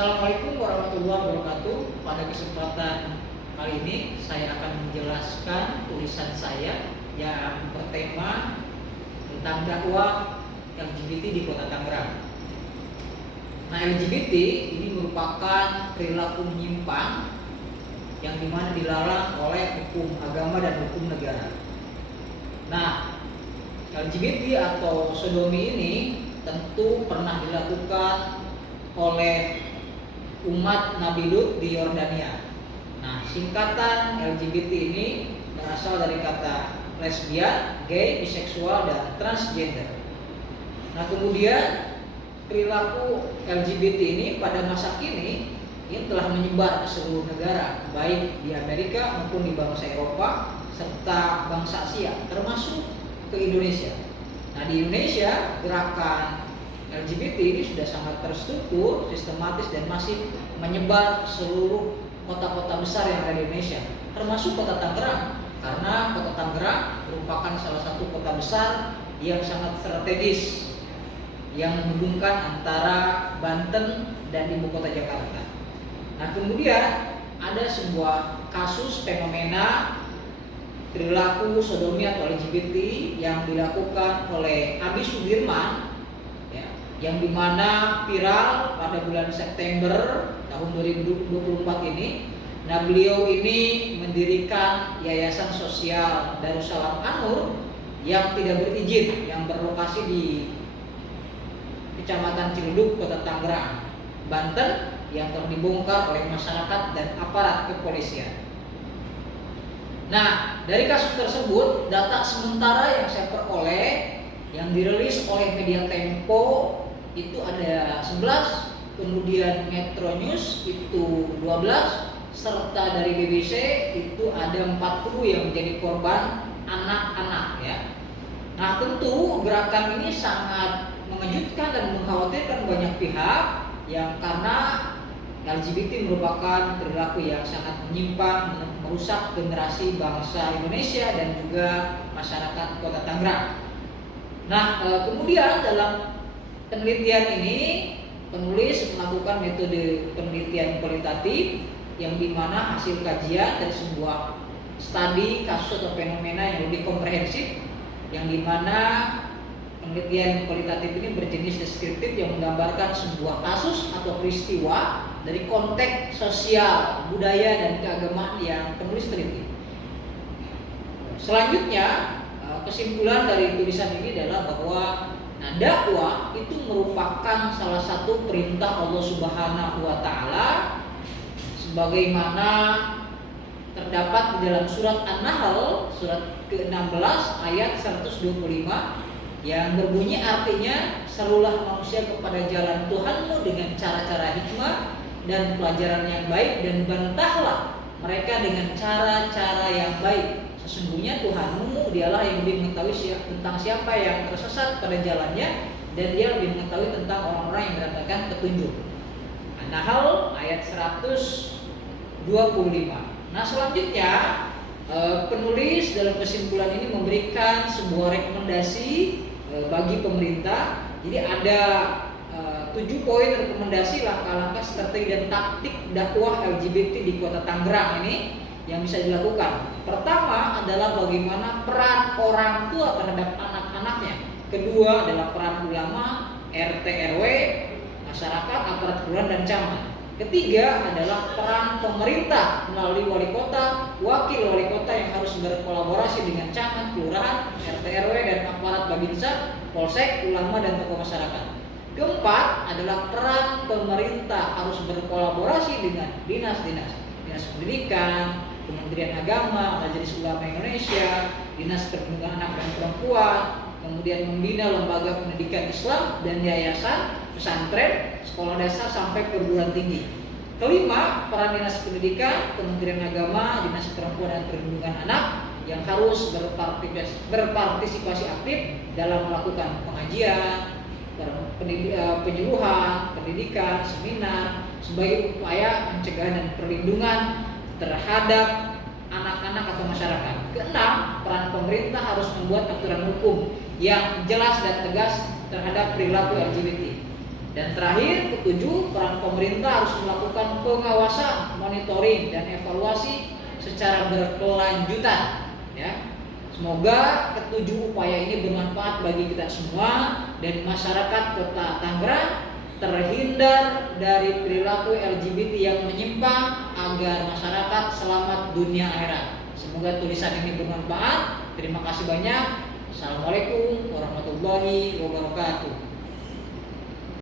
Assalamualaikum warahmatullahi wabarakatuh. Pada kesempatan kali ini saya akan menjelaskan tulisan saya yang bertema tentang dakwah LGBT di Kota Tangerang. Nah, LGBT ini merupakan perilaku menyimpang yang dimana dilarang oleh hukum agama dan hukum negara. Nah, LGBT atau sodomi ini tentu pernah dilakukan oleh umat Nabi Lut di Yordania. Nah, singkatan LGBT ini berasal dari kata lesbian, gay, biseksual, dan transgender. Nah, kemudian perilaku LGBT ini pada masa kini ini telah menyebar ke seluruh negara, baik di Amerika maupun di bangsa Eropa serta bangsa Asia, termasuk ke Indonesia. Nah, di Indonesia gerakan LGBT ini sudah sangat terstruktur, sistematis, dan masih menyebar ke seluruh kota-kota besar yang ada di Indonesia, termasuk kota Tangerang, karena kota Tangerang merupakan salah satu kota besar yang sangat strategis yang menghubungkan antara Banten dan ibu kota Jakarta. Nah, kemudian ada sebuah kasus fenomena perilaku sodomi atau LGBT yang dilakukan oleh Abi Sudirman, yang dimana viral pada bulan September tahun 2024 ini. Nah, beliau ini mendirikan Yayasan Sosial Darussalam An-Nur yang tidak berizin, yang berlokasi di Kecamatan Ciledug, Kota Tangerang, Banten, yang telah dibongkar oleh masyarakat dan aparat kepolisian. Nah, dari kasus tersebut, data sementara yang saya peroleh yang dirilis oleh media Tempo itu ada 11, kemudian Metro News itu 12, serta dari BBC itu ada 40 yang menjadi korban anak-anak ya. Nah, tentu gerakan ini sangat mengejutkan dan mengkhawatirkan banyak pihak yang karena LGBT merupakan perilaku yang sangat menyimpang, merusak generasi bangsa Indonesia dan juga masyarakat Kota Tangerang. Nah, kemudian dalam penelitian ini penulis melakukan metode penelitian kualitatif yang dimana hasil kajian dari sebuah studi kasus atau fenomena yang lebih komprehensif, yang dimana penelitian kualitatif ini berjenis deskriptif yang menggambarkan sebuah kasus atau peristiwa dari konteks sosial, budaya, dan keagamaan yang penulis teliti. Selanjutnya, kesimpulan dari tulisan ini adalah bahwa dakwah itu merupakan salah satu perintah Allah Subhanahu wa Ta'ala, sebagaimana terdapat di dalam surat An-Nahl, surat ke-16 ayat 125, yang berbunyi artinya, serulah manusia kepada jalan Tuhanmu dengan cara-cara hikmah dan pelajaran yang baik, dan bantahlah mereka dengan cara-cara yang baik. Sesungguhnya Tuhanmu dialah yang lebih mengetahui tentang siapa yang tersesat pada jalannya, dan dia lebih mengetahui tentang orang-orang yang mendapatkan petunjuk. An-Nahl ayat 125. Nah, selanjutnya penulis dalam kesimpulan ini memberikan sebuah rekomendasi bagi pemerintah. Jadi ada 7 poin rekomendasi langkah-langkah strategi dan taktik dakwah LGBT di Kota Tangerang ini yang bisa dilakukan. Pertama adalah bagaimana peran orang tua terhadap anak-anaknya. Kedua adalah peran ulama, RT RW, masyarakat, aparat kelurahan dan camat. Ketiga adalah peran pemerintah melalui wali kota, wakil wali kota yang harus berkolaborasi dengan camat, kelurahan, RT RW, dan aparat babinsa, polsek, ulama, dan tokoh masyarakat. Keempat adalah peran pemerintah harus berkolaborasi dengan dinas pendidikan, Kementerian Agama, Majelis Ulama Indonesia, Dinas Perlindungan Anak dan Perempuan, kemudian membina lembaga pendidikan Islam dan yayasan, pesantren, sekolah dasar sampai perguruan tinggi. Kelima, peran Dinas Pendidikan, Kementerian Agama, Dinas Perempuan dan Perlindungan Anak yang harus berpartisipasi aktif dalam melakukan pengajian, penyuluhan, pendidikan, seminar sebagai upaya pencegahan dan perlindungan terhadap anak-anak atau masyarakat. Keenam, peran pemerintah harus membuat aturan hukum yang jelas dan tegas terhadap perilaku LGBT. Dan terakhir, ketujuh, peran pemerintah harus melakukan pengawasan, monitoring, dan evaluasi secara berkelanjutan. Ya, semoga ketujuh upaya ini bermanfaat bagi kita semua dan masyarakat Kota Tangerang terhindar dari perilaku LGBT yang menyimpang agar masyarakat selamat dunia akhirat. Semoga tulisan ini bermanfaat. Terima kasih banyak. Assalamualaikum warahmatullahi wabarakatuh.